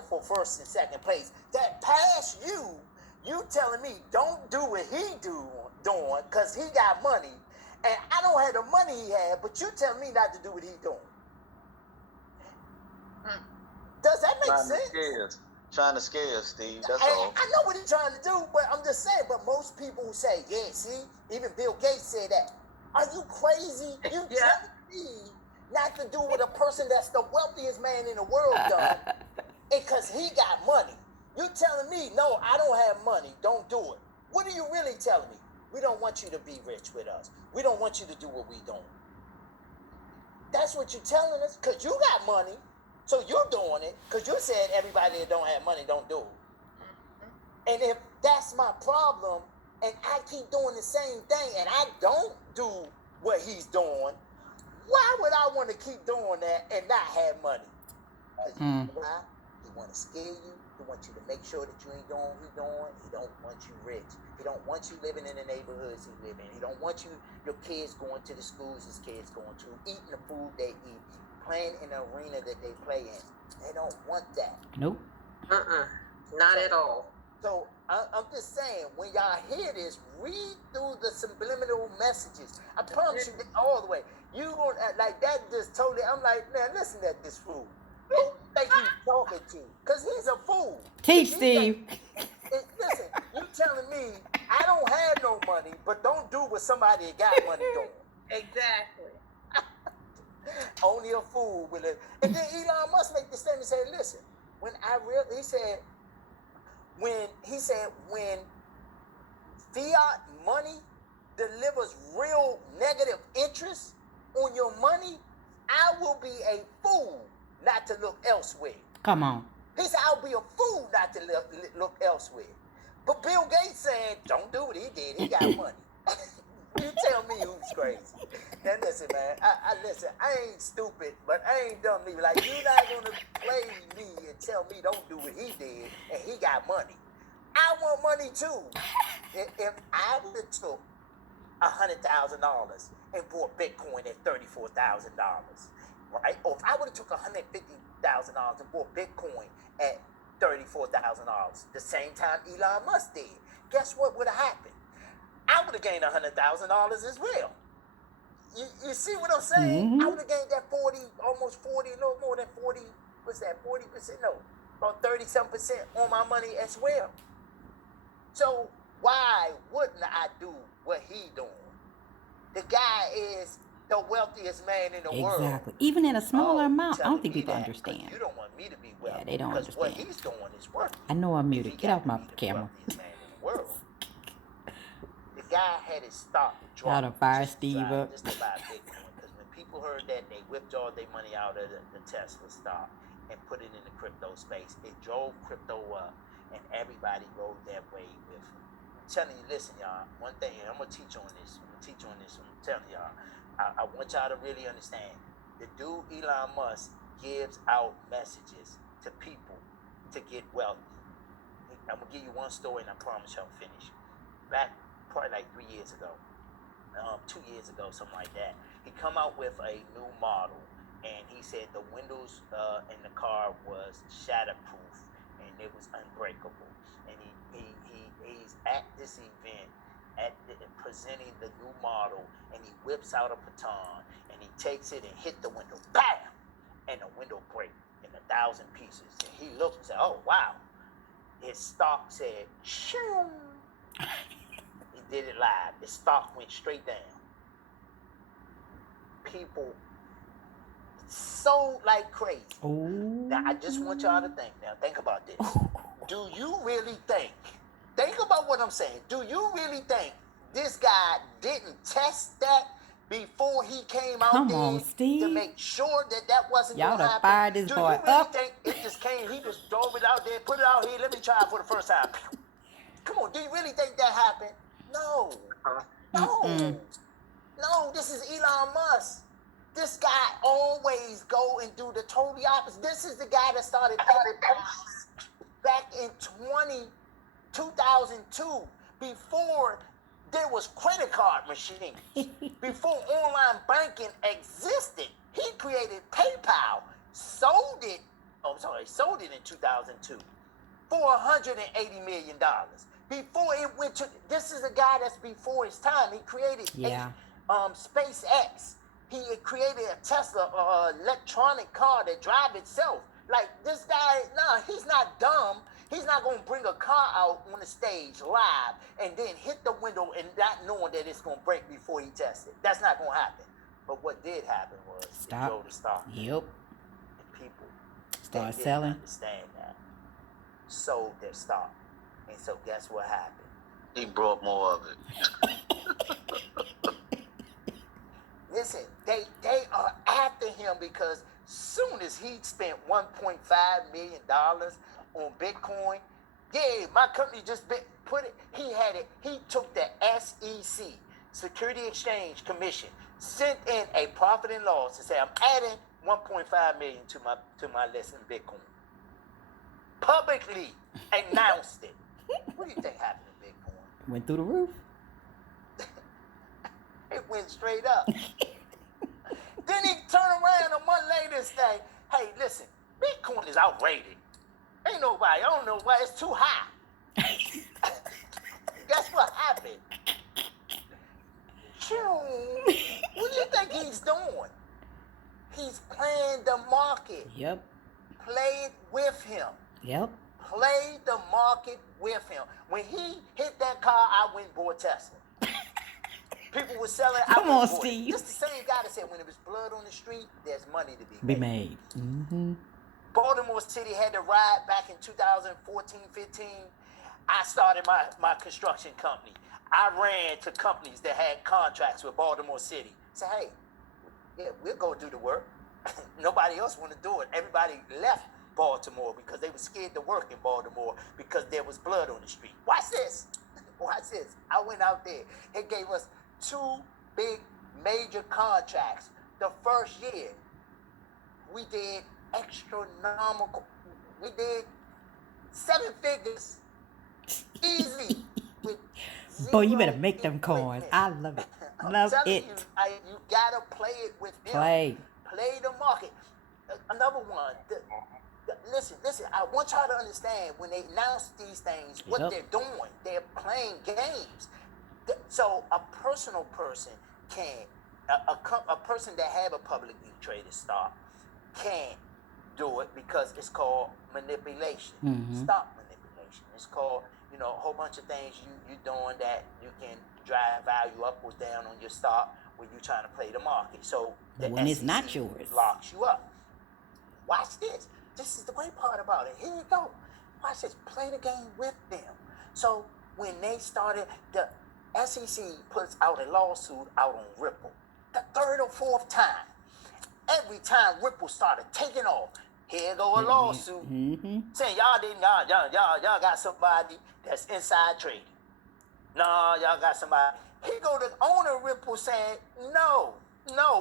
battle for first and second place. That past you telling me don't do what he doing because he got money, and I don't have the money he had, but you telling me not to do what he doing. Does that make sense? Trying to scare us, Steve. That's all. I know what he's trying to do, but I'm just saying. But most people who say, "Yeah, see," even Bill Gates said that. Are you crazy? You telling me not to do what a person that's the wealthiest man in the world done, because he got money? You telling me, no, I don't have money. Don't do it. What are you really telling me? We don't want you to be rich with us. We don't want you to do what we don't. That's what you're telling us, because you got money. So you're doing it because you said everybody that don't have money don't do it. And if that's my problem and I keep doing the same thing and I don't do what he's doing, why would I want to keep doing that and not have money? Because you know why? He want to scare you. He wants you to make sure that you ain't doing what he's doing. He don't want you rich. He don't want you living in the neighborhoods he live in. He don't want your kids going to the schools his kids going to, eating the food they eat, playing in the arena that they play in. They don't want that. Nope. Not at all. So I'm just saying, when y'all hear this, read through the subliminal messages. I promise you, all the way. You gonna like that? Just totally. I'm like, man, listen at this fool. Who think he's talking to? Cause he's a fool. Teach, Steve. Listen, you telling me I don't have no money, but don't do what somebody that got money doing. Exactly. Only a fool will it. And then Elon Musk make the statement, say, listen, he said when fiat money delivers real negative interest on your money, I will be a fool not to look elsewhere. Come on. He said, I'll be a fool not to look elsewhere. But Bill Gates saying, don't do what he did. He got money. You tell me who's crazy. Now listen, man. Listen. I ain't stupid, but I ain't dumb either. Like, you're not gonna play me and tell me don't do what he did, and he got money. I want money too. If I would have took $100,000 and bought Bitcoin at $34,000, right? Or if I would have took $150,000 and bought Bitcoin at $34,000, the same time Elon Musk did, guess what would have happened? I would have gained $100,000 as well. You see what I'm saying? Mm-hmm. I would have gained that 40, almost 40, a little more than 40. What's that? 40%? No, about 30-some% on my money as well. So why wouldn't I do what he doing? The guy is the wealthiest man in the world. Exactly. Even in a smaller amount, I don't think people that, understand. You don't want me to be wealthy. Yeah, they don't understand. What he's doing is working. I know I'm muted. Get off my camera. The man in the world. The guy had his stock drop. How to fire Steve up. Just to buy Bitcoin. Because when people heard that, they whipped all their money out of the Tesla stock and put it in the crypto space. It drove crypto up, and everybody rode that wave with him. I'm telling you, listen, y'all, one thing, and I'm going to teach on this. I'm telling y'all. I want y'all to really understand. The dude Elon Musk gives out messages to people to get wealthy. I'm going to give you one story, and I promise you I'll finish. Back probably like 3 years ago, 2 years ago, something like that, he come out with a new model, and he said the windows in the car was shatterproof, and it was unbreakable. And he's at this event, presenting the new model, and he whips out a baton, and he takes it and hit the window, bam, and the window break in 1,000 pieces. And he looked and said, "Oh wow!" His stock said, "Shoo." He did it live. His stock went straight down. People sold like crazy. Ooh. Now I just want y'all to think. Now think about this. Do you really think? Think about what I'm saying. Do you really think this guy didn't test that before he came out there Steve. to make sure that wasn't y'all gonna happen? Fired this Do boy you really up? think it just came? He just drove it out there, put it out here. Let me try it for the first time. Come on, do you really think that happened? No. No, this is Elon Musk. This guy always go and do the totally opposite. This is the guy that started back in 2002, before there was credit card machines, before online banking existed. He created PayPal, sold it Oh, I'm sorry, sold it in 2002 for $180 million. Before it went to, this is a guy that's before his time. He created Yeah. SpaceX. He created a Tesla electronic car that drive itself. Like this guy, nah, he's not dumb. He's not gonna bring a car out on the stage live and then hit the window and not knowing that it's gonna break before he tests it. That's not gonna happen. But what did happen was it drove the stock. Yep. And people Start didn't selling. understand that. Sold their stock. And so guess what happened? He brought more of it. Listen, they are after him because soon as he spent $1.5 million on Bitcoin, yeah, my company just put it, he took the SEC, Security Exchange Commission, sent in a profit and loss and said, I'm adding 1.5 million to my list in Bitcoin. Publicly announced it. What do you think happened to Bitcoin? Went through the roof. It went straight up. Then he turned around a month later and say, hey, listen, Bitcoin is outrated. Ain't nobody, I don't know why it's too high. Guess what happened? What do you think he's doing? He's playing the market. Yep. Play it with him. Yep. Play the market with him. When he hit that car, I went and bought Tesla. People were selling. Come on, Steve. Just the same guy that said when there was blood on the street, there's money to Be made. Mm-hmm. Baltimore City had to ride back in 2014, 15. I started my construction company. I ran to companies that had contracts with Baltimore City. Say, hey, yeah, we'll go do the work. Nobody else want to do it. Everybody left Baltimore because they were scared to work in Baltimore because there was blood on the street. Watch this. Watch this. I went out there. It gave us 2 big major contracts. The first year, we did astronomical. We did 7 figures easily. With Boy, you better zero make them coins. equipment. I love it. I'm Love telling it. you gotta play it with him. Play. Play the market. Another one. Listen. I want y'all to understand when they announce these things, what Yep. they're doing. They're playing games. So a personal person can, a person that have a publicly traded stock can't do it because it's called manipulation. Mm-hmm. Stock manipulation. It's called, a whole bunch of things you doing that you can drive value up or down on your stock when you're trying to play the market. So But the when it's SEC not yours. locks you up. Watch this. This is the great part about it. Here you go. Watch this. Play the game with them. So when they started, the SEC puts out a lawsuit out on Ripple. The 3rd or 4th time. Every time Ripple started taking off, here go a lawsuit saying y'all got somebody that's inside trading. No, y'all got somebody. Here go the owner of Ripple saying, no,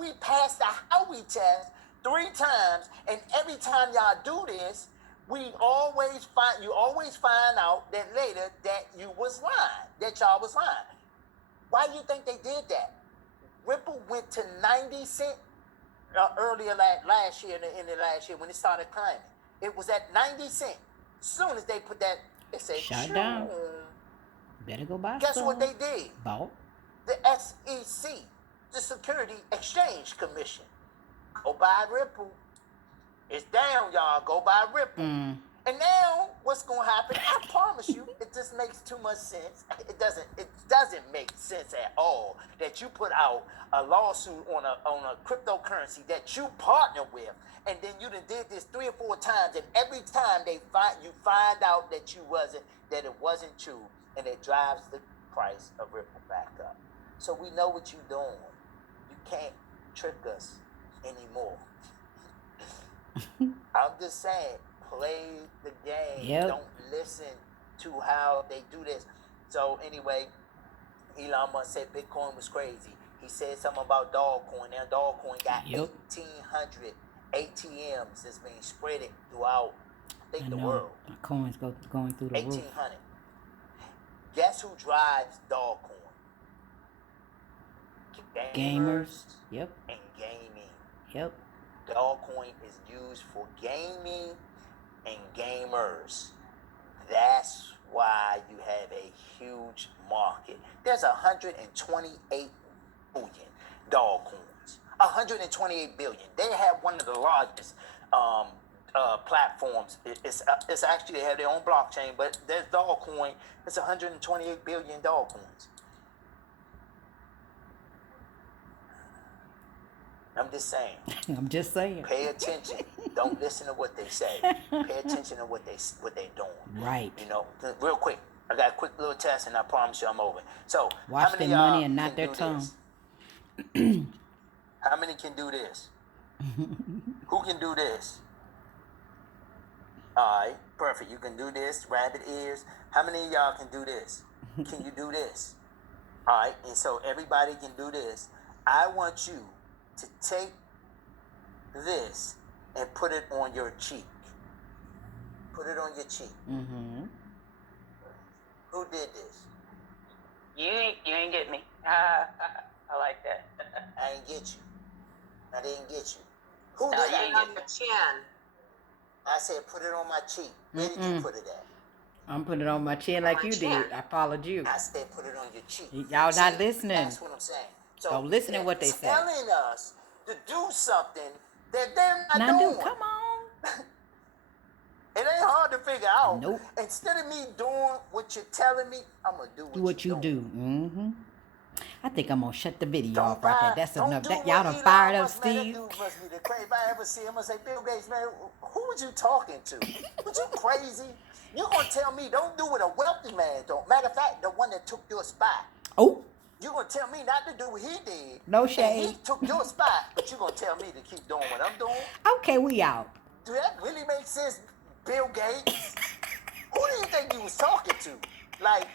we passed the Howey test 3 times, and every time y'all do this, you always find out that later that you was lying, that y'all was lying. Why do you think they did that? Ripple went to 90 cents earlier last year, in the last year when it started climbing. It was at 90 cents. As soon as they put that, they said, shut down. Better go buy Guess some. what they did? Bought. The SEC, the Security Exchange Commission. Go buy Ripple. It's down, y'all. Go buy Ripple. And now, what's gonna happen? I promise you, it just makes too much sense. It doesn't make sense at all that you put out a lawsuit on a cryptocurrency that you partner with, and then you done did this 3 or 4 times, and every time you find out that it wasn't true, and it drives the price of Ripple back up. So we know what you're doing. You can't trick us anymore. I'm just saying, play the game. Yep. Don't listen to how they do this. So anyway, Elon Musk said Bitcoin was crazy. He said something about Dogecoin. Now Dogecoin got 1,800 ATMs that's being spread throughout, the world. My coins going through the 1,800. roof. Guess who drives Dogecoin? Gamers. Yep. And gaming. Yep. Dogecoin is used for gaming and gamers. That's why you have a huge market. There's 128 billion Dogecoins. 128 billion. They have one of the largest platforms. It's actually they have their own blockchain, but there's Dogecoin. It's 128 billion Dogecoins. I'm just saying. I'm just saying. Pay attention. Don't listen to what they say. Pay attention to what they're doing. Right. You know, real quick. I got a quick little test, and I promise you I'm over. So, Watch how many their of y'all money and not can their do tongue. this? How many can do this? Who can do this? All right, perfect. You can do this. Rabbit ears. How many of y'all can do this? Can you do this? All right, and so everybody can do this. I want you to take this and put it on your cheek. Put it on your cheek. Mm-hmm. Who did this? You ain't get me. I like that. I ain't get you. I didn't get you. Who No, did you it? ain't on get the me. chin. I said put it on my cheek. Where did you put it at? I'm putting it on my chin like my you chin. did. I followed you. I said put it on your cheek. Y'all not See, listening. That's what I'm saying. So Don't listen to they're what they say. telling us to do something that they're not Now doing. do, come on. It ain't hard to figure out. Nope. Instead of me doing what you're telling me, I'm gonna do Do what you you're do. doing. Mm-hmm. I think I'm gonna shut the video Don't off right there. buy- That's don't enough. do That what y'all done Elon fired up Musk, man, Steve. That dude must be the crazy. If I ever see him, I'm gonna say, Bill Gates, man, who was you talking to? Was you crazy? You gonna tell me don't do what a wealthy man don't? Matter of fact, the one that took your spot. Oh, You gonna tell me not to do what he did? No And shade. he took your spot, but you gonna tell me to keep doing what I'm doing? okay, we out. Do that really make sense, Bill Gates? Who do you think you was talking to? Like,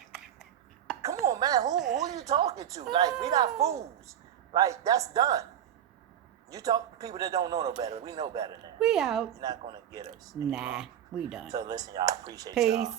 come on, man. Who are you talking to? Like, we not fools. Like, that's done. You talk to people that don't know no better. We know better now. We out. You're not gonna get us. Nah, we done. So listen, y'all. I appreciate y'all. Peace.